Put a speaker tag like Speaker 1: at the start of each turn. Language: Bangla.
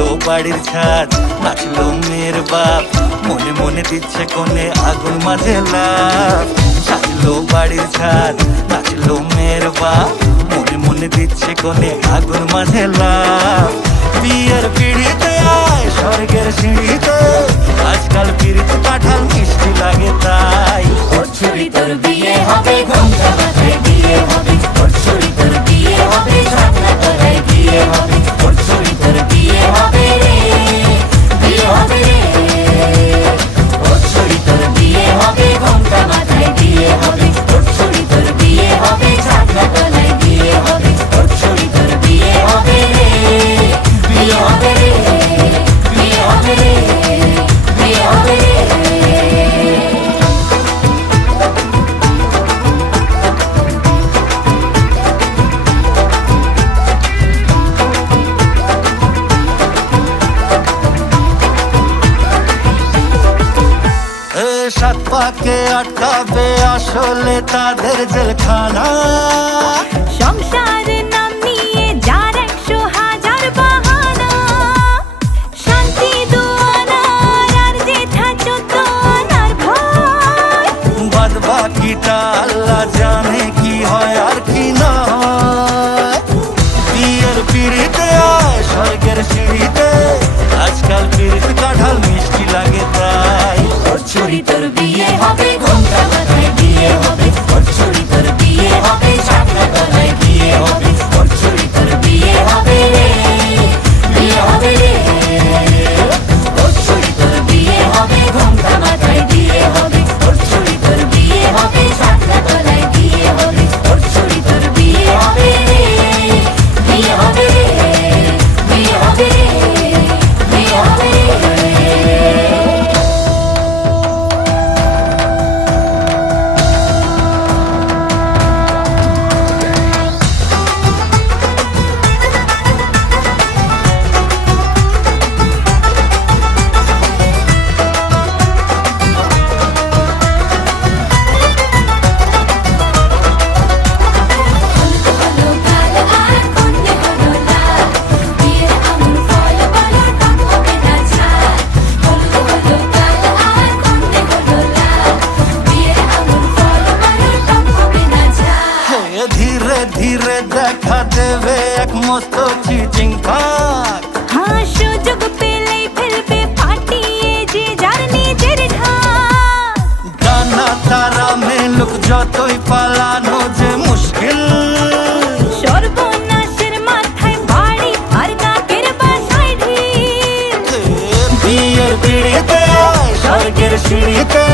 Speaker 1: উঠল বাড়ির ছাদ, নাচলো মেয়ের বাপ, মনে মনে দিচ্ছে কোনে আগুন মাঝে লাভ সাজলো বাড়ির ছাদ, নাচলো মেয়ের বাপ, মনে মনে দিচ্ছে কোনে আগুন মাঝে লাভ বিয়ের পিড়িতে আয়, স্বর্গের কাটাবে আসলে তাদের জেলখানা। দেবে এক মস্ত চিচিং ফাঁক
Speaker 2: হ্যাঁ সুযোগ পেলেই ফেলবে পাটিয়ে যে যার নিজের ঢাক।
Speaker 1: ডানা তারা মেলুক যতই পালানো যে মুশকিল।
Speaker 2: সর্বনাশের মাথায় বাড়ি আর নাকের বাসায় ঢিল।
Speaker 1: বিয়ের পিড়িতে স্বর্গের সিঁড়িতে।